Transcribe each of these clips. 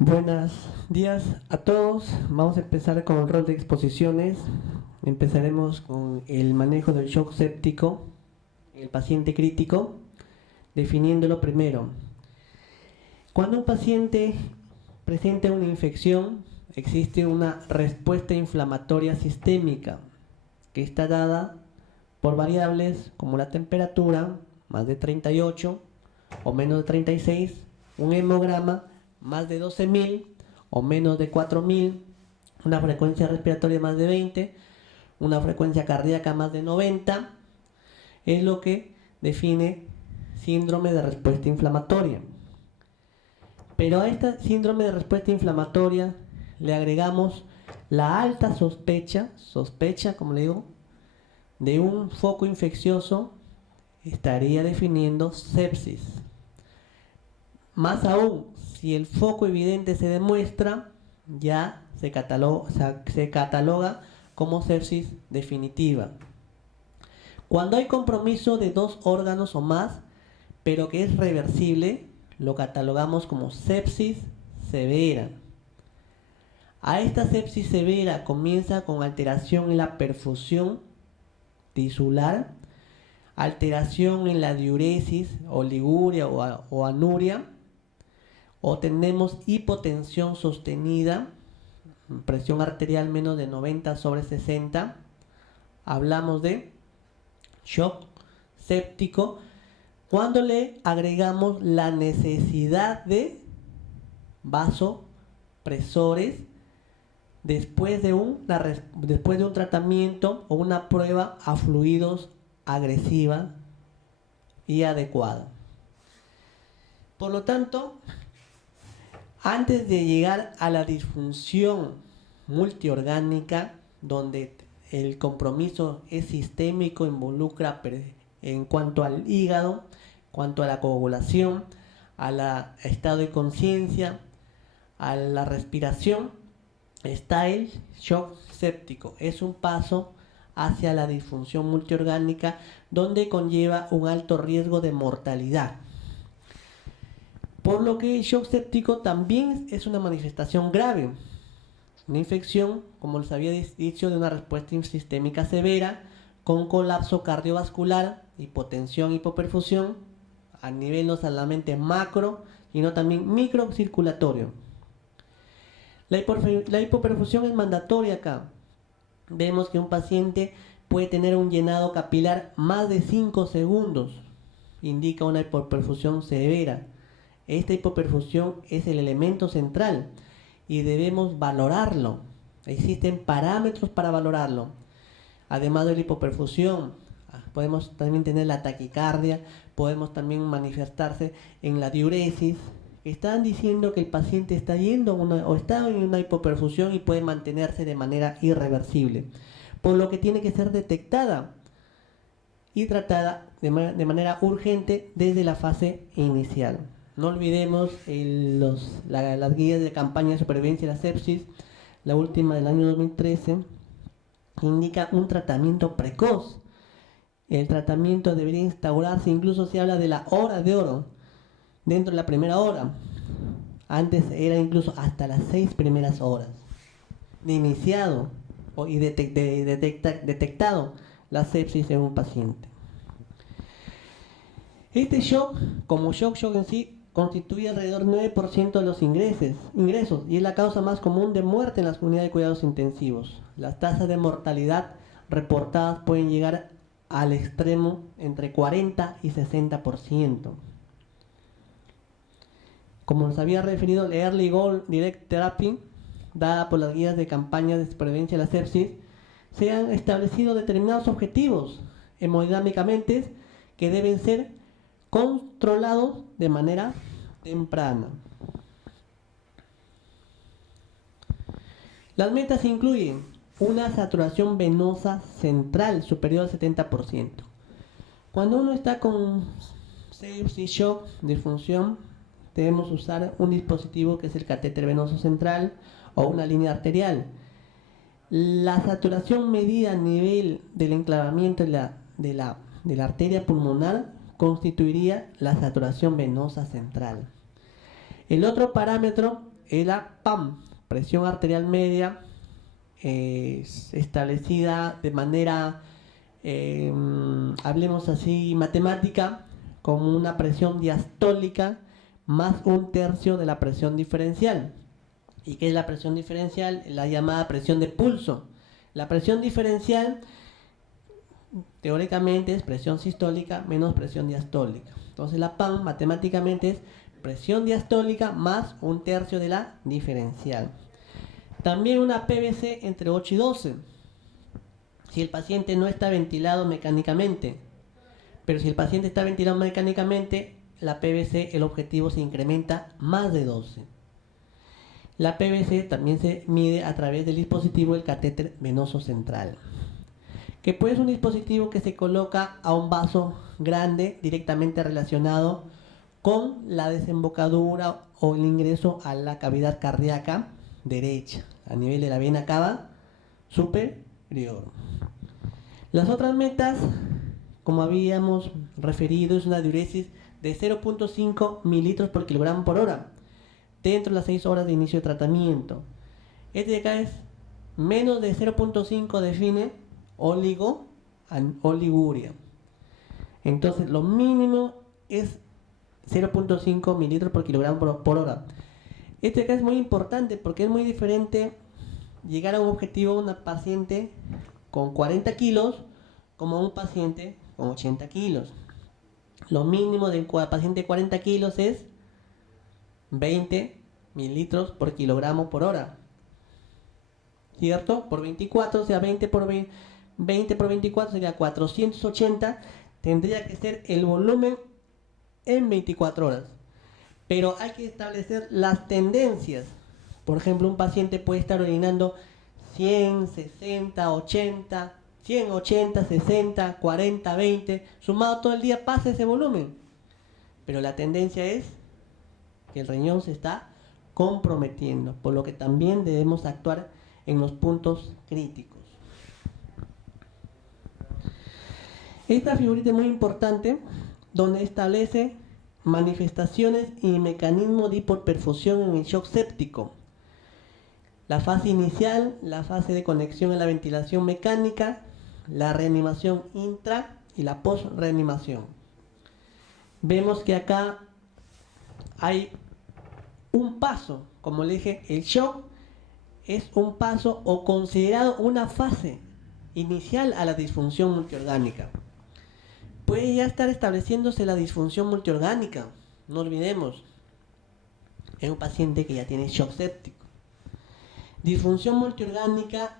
Buenos días a todos. Vamos a empezar con el rol de exposiciones. Empezaremos con el manejo del shock séptico, el paciente crítico, definiéndolo primero. Cuando un paciente presenta una infección, existe una respuesta inflamatoria sistémica que está dada por variables como la temperatura, más de 38 o menos de 36, un hemograma, más de 12.000 o menos de 4.000, una frecuencia respiratoria más de 20, una frecuencia cardíaca más de 90, es lo que define síndrome de respuesta inflamatoria. Pero a esta síndrome de respuesta inflamatoria le agregamos la alta sospecha, como le digo, de un foco infeccioso, estaría definiendo sepsis. Más aún, si el foco evidente se demuestra, ya se cataloga como sepsis definitiva. Cuando hay compromiso de dos órganos o más, pero que es reversible, lo catalogamos como sepsis severa. A esta sepsis severa comienza con alteración en la perfusión tisular, alteración en la diuresis, oliguria o anuria, o tenemos hipotensión sostenida, presión arterial menos de 90/60, hablamos de shock séptico, cuando le agregamos la necesidad de vasopresores después de un tratamiento o una prueba a fluidos agresiva y adecuada. Por lo tanto, antes de llegar a la disfunción multiorgánica, donde el compromiso es sistémico, involucra en cuanto al hígado, en cuanto a la coagulación, al estado de conciencia, a la respiración, está el shock séptico. Es un paso hacia la disfunción multiorgánica donde conlleva un alto riesgo de mortalidad. Por lo que el shock séptico también es una manifestación grave. Una infección, como les había dicho, de una respuesta sistémica severa, con colapso cardiovascular, hipotensión, hipoperfusión, a nivel no solamente macro, sino también microcirculatorio. La hipoperfusión es mandatoria acá. Vemos que un paciente puede tener un llenado capilar más de 5 segundos. Indica una hipoperfusión severa. Esta hipoperfusión es el elemento central y debemos valorarlo. Existen parámetros para valorarlo. Además de la hipoperfusión, podemos también tener la taquicardia, podemos también manifestarse en la diuresis. Están diciendo que el paciente está yendo o está en una hipoperfusión y puede mantenerse de manera irreversible, por lo que tiene que ser detectada y tratada de manera urgente desde la fase inicial. No olvidemos las guías de campaña de supervivencia de la sepsis, la última del año 2013, que indica un tratamiento precoz. El tratamiento debería instaurarse, incluso se habla de la hora de oro, dentro de la primera hora. Antes era incluso hasta las 6 primeras horas de iniciado y detectado la sepsis en un paciente. Este shock, como shock en sí, constituye alrededor del 9% de los ingresos y es la causa más común de muerte en las unidades de cuidados intensivos. Las tasas de mortalidad reportadas pueden llegar al extremo entre 40 y 60%. Como nos había referido, el Early Goal Direct Therapy, dada por las guías de campaña de supervivencia de la sepsis, se han establecido determinados objetivos hemodinámicamente que deben ser controlados de manera temprana. Las metas incluyen una saturación venosa central superior al 70%. Cuando uno está con sepsis, shock, disfunción, debemos usar un dispositivo que es el catéter venoso central o una línea arterial. La saturación medida a nivel del enclavamiento de la arteria pulmonar constituiría la saturación venosa central. El otro parámetro es la PAM, presión arterial media, establecida de manera, hablemos así, matemática, como una presión diastólica más un tercio de la presión diferencial. ¿Y qué es la presión diferencial? La llamada presión de pulso. La presión diferencial, teóricamente, es presión sistólica menos presión diastólica. Entonces la PAM matemáticamente es presión diastólica más un tercio de la diferencial. También una PVC entre 8 y 12. Si el paciente no está ventilado mecánicamente, pero si el paciente está ventilado mecánicamente, la PVC, el objetivo se incrementa más de 12. La PVC también se mide a través del dispositivo del catéter venoso central, que puede ser un dispositivo que se coloca a un vaso grande directamente relacionado con la desembocadura o el ingreso a la cavidad cardíaca derecha, a nivel de la vena cava superior. Las otras metas, como habíamos referido, es una diuresis de 0.5 mililitros por kilogramo por hora dentro de las 6 horas de inicio de tratamiento. Este de acá es menos de 0.5, define oliguria. Entonces lo mínimo es 0.5 mililitros por kilogramo por hora. Este de acá es muy importante porque es muy diferente llegar a un objetivo de una paciente con 40 kilos como un paciente con 80 kilos. Lo mínimo de un paciente de 40 kilos es 20 mililitros por kilogramo por hora, ¿cierto? Por 24, o sea, 20 por 24 sería 480. Tendría que ser el volumen en 24 horas. Pero hay que establecer las tendencias. Por ejemplo, un paciente puede estar orinando 100, 60, 80, 100, 80, 60, 40, 20. Sumado todo el día pasa ese volumen. Pero la tendencia es que el riñón se está comprometiendo, por lo que también debemos actuar en los puntos críticos. Esta figurita es muy importante, donde establece manifestaciones y mecanismos de hipoperfusión en el shock séptico. La fase inicial, la fase de conexión a la ventilación mecánica, la reanimación intra y la post-reanimación. Vemos que acá hay un paso, como le dije, el shock es un paso o considerado una fase inicial a la disfunción multiorgánica. Puede ya estar estableciéndose la disfunción multiorgánica, no olvidemos, es un paciente que ya tiene shock séptico. Disfunción multiorgánica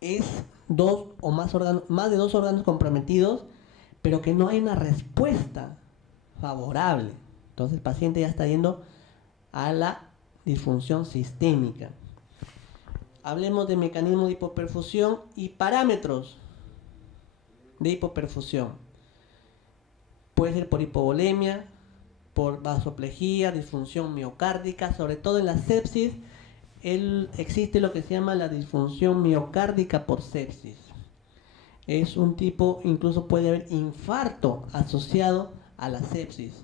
es más de dos órganos comprometidos, pero que no hay una respuesta favorable. Entonces el paciente ya está yendo a la disfunción sistémica. Hablemos de mecanismos de hipoperfusión y parámetros de hipoperfusión. Puede ser por hipovolemia, por vasoplejía, disfunción miocárdica, sobre todo en la sepsis. Existe lo que se llama la disfunción miocárdica por sepsis. Es un tipo, incluso puede haber infarto asociado a la sepsis.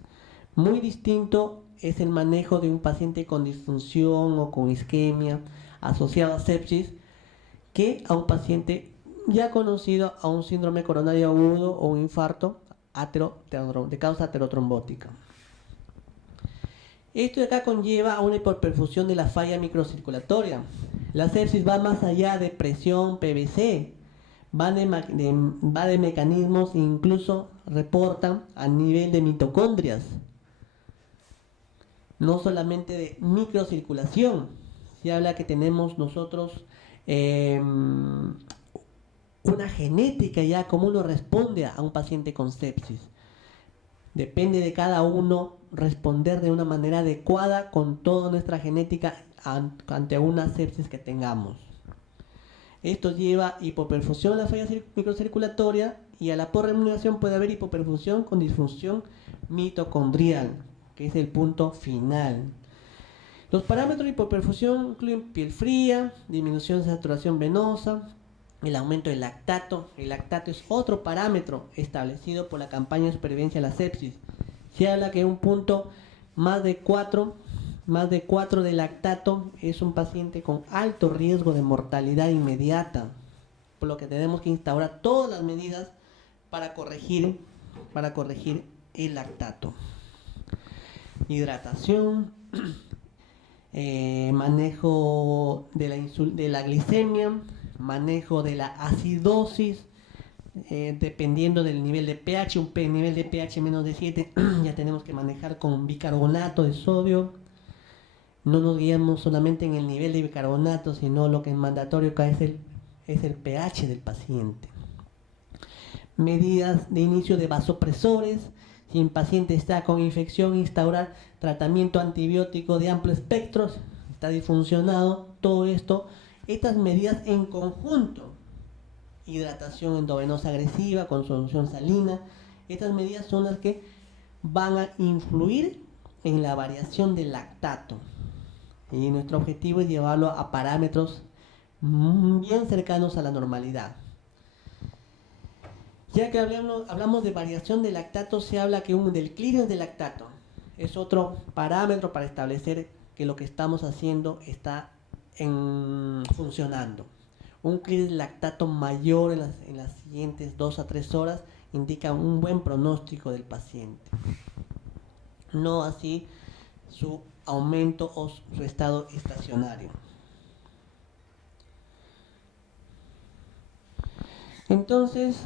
Muy distinto es el manejo de un paciente con disfunción o con isquemia asociado a sepsis que a un paciente ya conocido a un síndrome coronario agudo o un infarto de causa aterotrombótica. Esto de acá conlleva a una hiperperfusión de la falla microcirculatoria. La sepsis va más allá de presión PVC, va de mecanismos, incluso reportan a nivel de mitocondrias, no solamente de microcirculación. Se habla que tenemos nosotros una genética ya, como uno responde a un paciente con sepsis. Depende de cada uno responder de una manera adecuada con toda nuestra genética ante una sepsis que tengamos. Esto lleva hipoperfusión a la falla microcirculatoria y a la posreanimación puede haber hipoperfusión con disfunción mitocondrial, que es el punto final. Los parámetros de hipoperfusión incluyen piel fría, disminución de saturación venosa, el aumento del lactato. El lactato es otro parámetro establecido por la campaña de supervivencia a la sepsis. Se habla que un punto más de 4 más de 4 de lactato, es un paciente con alto riesgo de mortalidad inmediata, por lo que tenemos que instaurar todas las medidas para corregir el lactato. Hidratación, manejo de la glicemia, manejo de la acidosis, dependiendo del nivel de pH, un nivel de pH menos de 7 ya tenemos que manejar con bicarbonato de sodio. No nos guiamos solamente en el nivel de bicarbonato, sino lo que es mandatorio acá es el pH del paciente. Medidas de inicio de vasopresores. Si el paciente está con infección, instaurar tratamiento antibiótico de amplio espectro, está disfuncionado, todo esto, estas medidas en conjunto, hidratación endovenosa agresiva con solución salina, estas medidas son las que van a influir en la variación del lactato. Y nuestro objetivo es llevarlo a parámetros bien cercanos a la normalidad. Ya que hablamos de variación de lactato, se habla que del clearance de lactato es otro parámetro para establecer que lo que estamos haciendo está funcionando. Un clearance de lactato mayor en las siguientes 2 a 3 horas indica un buen pronóstico del paciente. No así su aumento o su estado estacionario. Entonces,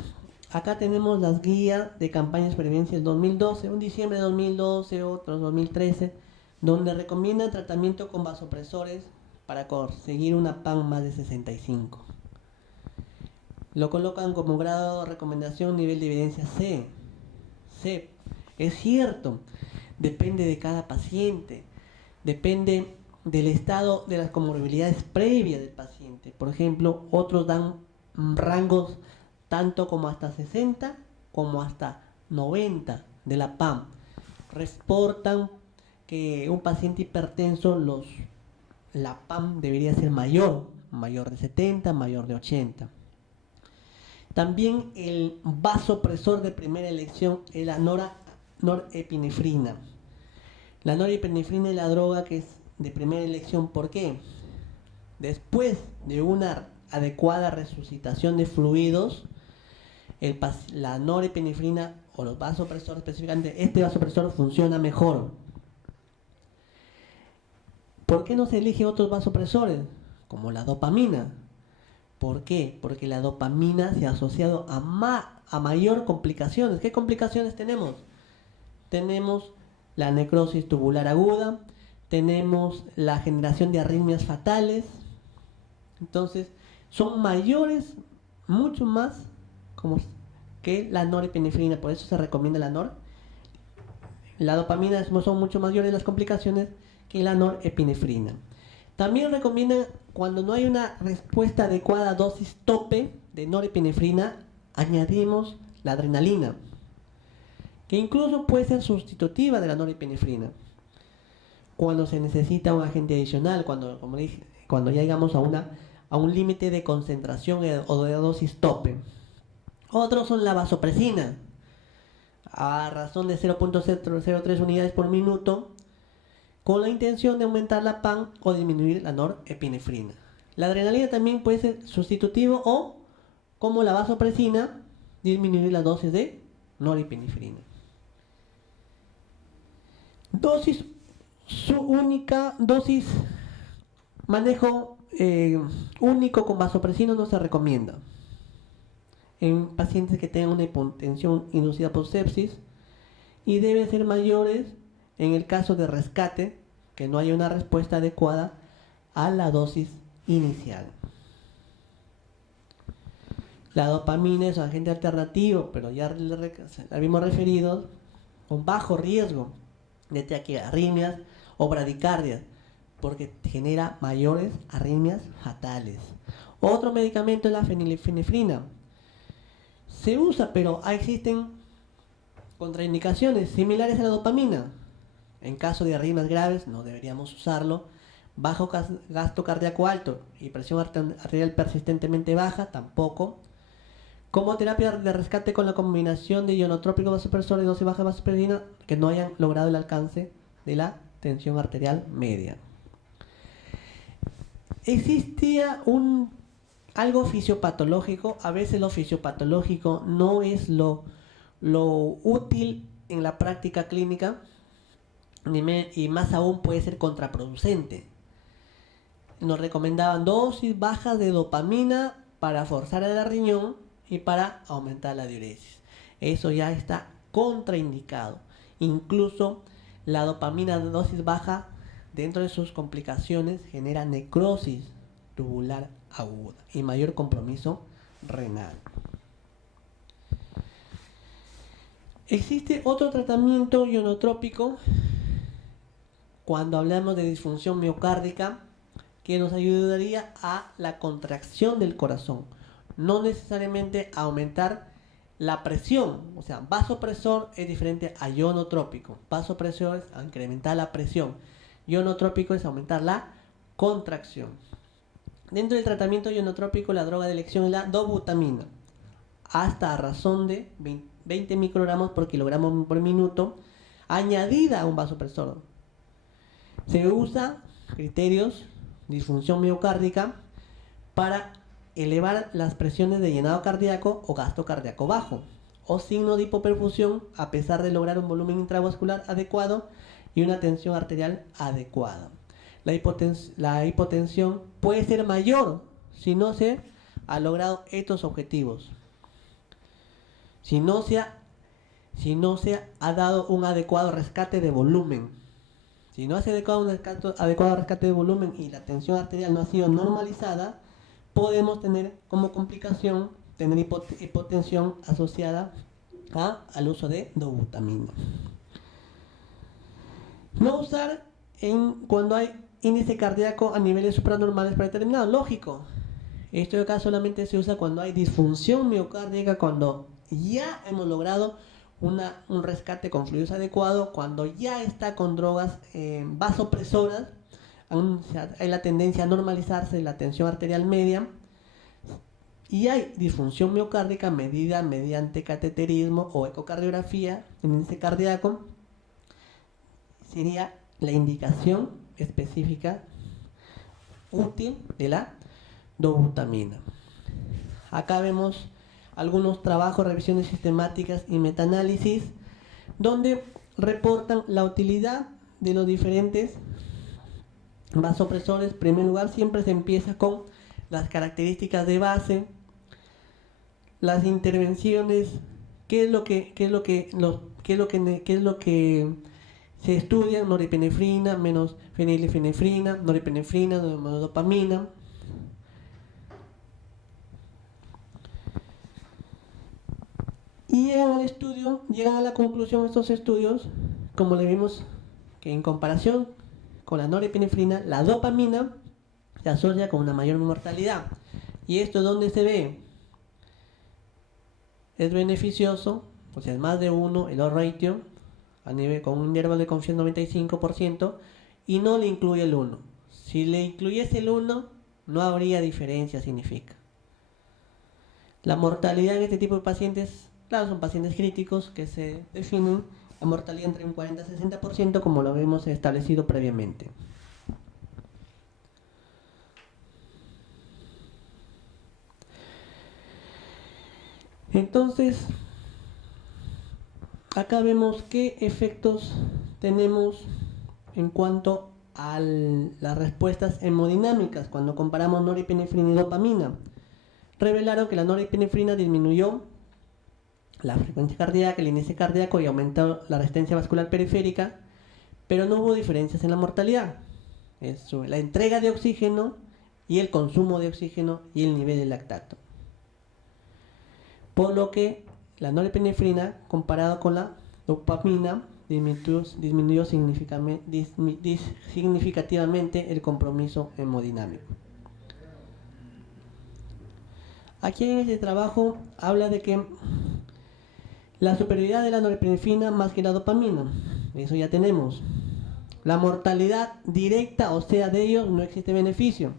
acá tenemos las guías de campañas previdencias 2012, un diciembre de 2012, otro 2013, donde recomiendan tratamiento con vasopresores para conseguir una PAN más de 65. Lo colocan como grado de recomendación nivel de evidencia C. C. Es cierto, depende de cada paciente, depende del estado de las comorbilidades previas del paciente. Por ejemplo, otros dan rangos tanto como hasta 60 como hasta 90 de la PAM. Reportan que un paciente hipertenso la PAM debería ser mayor de 70, mayor de 80. También el vasopresor de primera elección es la norepinefrina. La norepinefrina es la droga que es de primera elección. ¿Por qué? Después de una adecuada resucitación de fluidos, la norepinefrina o los vasopresores, específicamente este vasopresor, funciona mejor. ¿Por qué no se eligen otros vasopresores? Como la dopamina. ¿Por qué? Porque la dopamina se ha asociado a mayor complicaciones. ¿Qué complicaciones tenemos? Tenemos la necrosis tubular aguda, tenemos la generación de arritmias fatales. Entonces, son mayores, mucho más que la norepinefrina, por eso se recomienda la nor. La dopamina son mucho mayores las complicaciones que la norepinefrina. También recomiendan, cuando no hay una respuesta adecuada a dosis tope de norepinefrina, añadimos la adrenalina, que incluso puede ser sustitutiva de la norepinefrina. Cuando se necesita un agente adicional, cuando ya llegamos a un límite de concentración o de dosis tope. Otros son la vasopresina, a razón de 0.003 unidades por minuto, con la intención de aumentar la PAN o disminuir la norepinefrina. La adrenalina también puede ser sustitutivo o, como la vasopresina, disminuir la dosis de norepinefrina. Manejo único con vasopresina no se recomienda en pacientes que tengan una hipotensión inducida por sepsis, y debe ser mayores en el caso de rescate, que no haya una respuesta adecuada a la dosis inicial. La dopamina es un agente alternativo, pero ya la habíamos referido, con bajo riesgo de taquiarritmias o bradicardias, porque genera mayores arritmias fatales. Otro medicamento es la fenilefrina. Se usa, pero existen contraindicaciones similares a la dopamina. En caso de arritmias graves no deberíamos usarlo. Bajo gasto cardíaco alto y presión arterial persistentemente baja, tampoco. Como terapia de rescate con la combinación de ionotrópico vasopresor y dosis baja de vasopresina que no hayan logrado el alcance de la tensión arterial media. Existía algo fisiopatológico. A veces lo fisiopatológico no es lo útil en la práctica clínica, y más aún puede ser contraproducente. Nos recomendaban dosis bajas de dopamina para forzar el riñón y para aumentar la diuresis. Eso ya está contraindicado. Incluso la dopamina de dosis baja, dentro de sus complicaciones, genera necrosis tubular aguda y mayor compromiso renal. Existe otro tratamiento ionotrópico cuando hablamos de disfunción miocárdica, que nos ayudaría a la contracción del corazón, no necesariamente a aumentar la presión. O sea, vasopresor es diferente a ionotrópico. Vasopresor es a incrementar la presión, ionotrópico es aumentar la contracción. Dentro del tratamiento ionotrópico, la droga de elección es la dobutamina, hasta a razón de 20 microgramos por kilogramo por minuto, añadida a un vasopresor. Se usa criterios disfunción miocárdica para elevar las presiones de llenado cardíaco o gasto cardíaco bajo, o signo de hipoperfusión a pesar de lograr un volumen intravascular adecuado y una tensión arterial adecuada. La hipotensión puede ser mayor si no se ha logrado estos objetivos. Si no se ha dado un adecuado rescate de volumen. Si no se ha adecuado un adecuado rescate de volumen y la tensión arterial no ha sido normalizada, podemos tener como complicación tener hipotensión asociada al uso de dobutamina. No usar cuando hay índice cardíaco a niveles supranormales predeterminados. Lógico. Esto acá solamente se usa cuando hay disfunción miocárdica, cuando ya hemos logrado un rescate con fluidos adecuado, cuando ya está con drogas vasopresoras, hay la tendencia a normalizarse la tensión arterial media, y hay disfunción miocárdica medida mediante cateterismo o ecocardiografía en índice cardíaco. Sería la indicación específica útil de la dobutamina. Acá vemos algunos trabajos, revisiones sistemáticas y metaanálisis, donde reportan la utilidad de los diferentes vasopresores. En primer lugar, siempre se empieza con las características de base, las intervenciones, qué es lo que se estudia: norepinefrina menos fenilefenefrina, norepinefrina menos dopamina. Y llegan a la conclusión estos estudios, como le vimos, que en comparación con la norepinefrina, la dopamina se asocia con una mayor mortalidad. ¿Y esto dónde se ve? Es beneficioso, o sea, es más de 1 el odds ratio, a nivel con un intervalo de confianza 95%, y no le incluye el 1. Si le incluyese el 1, no habría diferencia, significa. La mortalidad en este tipo de pacientes, claro, son pacientes críticos que se definen la mortalidad entre un 40 y 60%, como lo hemos establecido previamente. Entonces, acá vemos qué efectos tenemos en cuanto a las respuestas hemodinámicas cuando comparamos norepinefrina y dopamina. Revelaron que la norepinefrina disminuyó la frecuencia cardíaca, el índice cardíaco y aumentó la resistencia vascular periférica, pero no hubo diferencias en la mortalidad. La entrega de oxígeno y el consumo de oxígeno y el nivel de lactato. Por lo que la norepinefrina, comparado con la dopamina, disminuyó significativamente el compromiso hemodinámico. Aquí en este trabajo habla de que la superioridad de la norepinefrina más que la dopamina, eso ya tenemos. La mortalidad directa, o sea, de ellos no existe beneficio.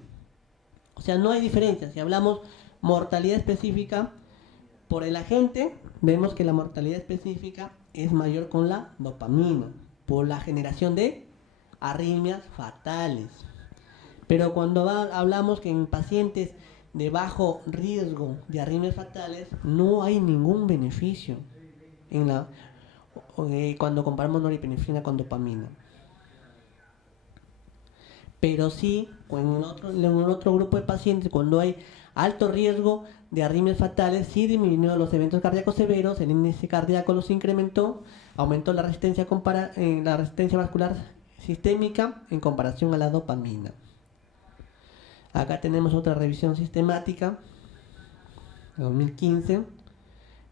O sea, no hay diferencia. Si hablamos mortalidad específica por el agente, vemos que la mortalidad específica es mayor con la dopamina, por la generación de arritmias fatales. Pero cuando hablamos que en pacientes de bajo riesgo de arritmias fatales no hay ningún beneficio cuando comparamos norepinefrina con dopamina. Pero sí, en otro grupo de pacientes, cuando hay alto riesgo de arritmias fatales, sí disminuyó los eventos cardíacos severos, el índice cardíaco los incrementó, aumentó la resistencia vascular sistémica en comparación a la dopamina. Acá tenemos otra revisión sistemática, 2015,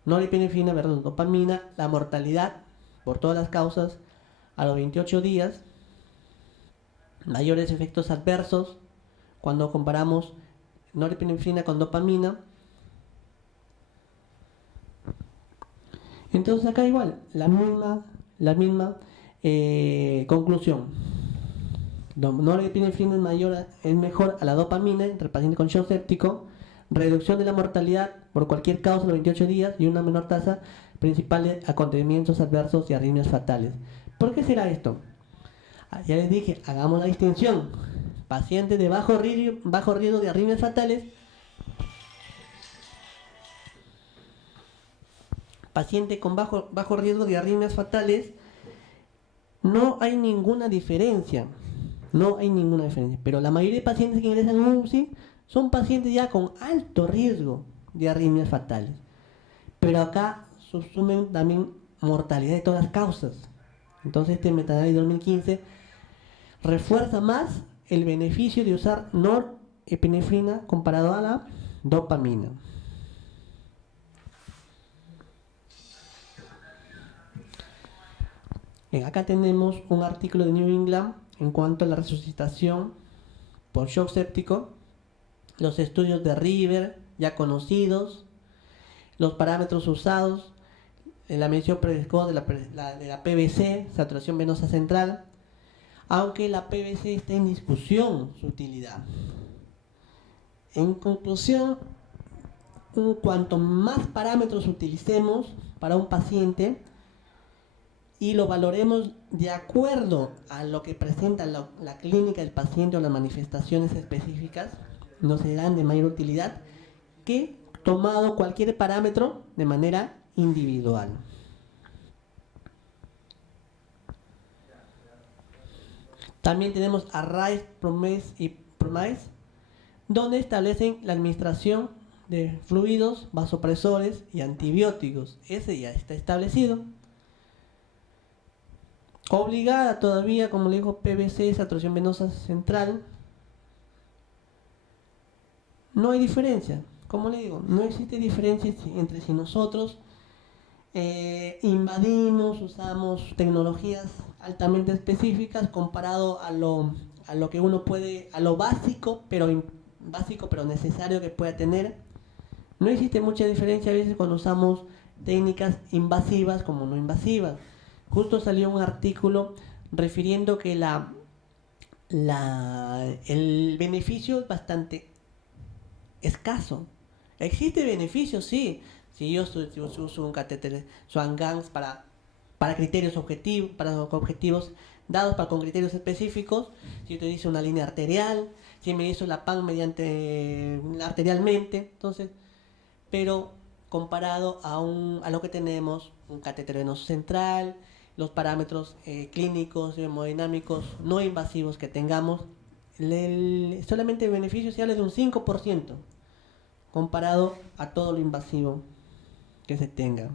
norepinefrina versus dopamina, la mortalidad por todas las causas a los 28 días, mayores efectos adversos cuando comparamos norepinefrina con dopamina. Entonces acá igual, la misma conclusión. Norepinefrina es mejor a la dopamina entre el paciente con shock séptico, reducción de la mortalidad por cualquier causa a los 28 días y una menor tasa principal de acontecimientos adversos y arritmias fatales. ¿Por qué será esto? Ya les dije, hagamos la distinción. Pacientes de bajo riesgo de arritmias fatales. Paciente con bajo riesgo de arritmias fatales, no hay ninguna diferencia. No hay ninguna diferencia. Pero la mayoría de pacientes que ingresan en UCI son pacientes ya con alto riesgo de arritmias fatales. Pero acá subsumen también mortalidad de todas las causas. Entonces este metaanálisis de 2015 refuerza más el beneficio de usar norepinefrina comparado a la dopamina. Acá tenemos un artículo de New England en cuanto a la resucitación por shock séptico, los estudios de River ya conocidos, los parámetros usados, la medición precoz de la PVC, saturación venosa central, aunque la PVC está en discusión su utilidad. En conclusión, cuanto más parámetros utilicemos para un paciente y lo valoremos de acuerdo a lo que presenta la clínica del paciente o las manifestaciones específicas, nos serán de mayor utilidad que tomado cualquier parámetro de manera individual. También tenemos Arise, Promise y Promise, donde establecen la administración de fluidos, vasopresores y antibióticos. Ese ya está establecido. Obligada todavía, como le digo, PVC, saturación venosa central. No hay diferencia. Como le digo, no existe diferencia entre si nosotros invadimos, usamos tecnologías altamente específicas comparado a lo que uno puede, a lo básico pero necesario que pueda tener. No existe mucha diferencia a veces cuando usamos técnicas invasivas como no invasivas. Justo salió un artículo refiriendo que el beneficio es bastante escaso. ¿Existe beneficio? Sí. Si yo uso un catéter Swan-Ganz para criterios objetivos dados con criterios específicos, si utilizo una línea arterial, si me hizo la PAN arterialmente, entonces, pero comparado a lo que tenemos, un catéter venoso central, los parámetros clínicos y hemodinámicos no invasivos que tengamos, solamente el beneficio se habla de un 5% comparado a todo lo invasivo que se tenga.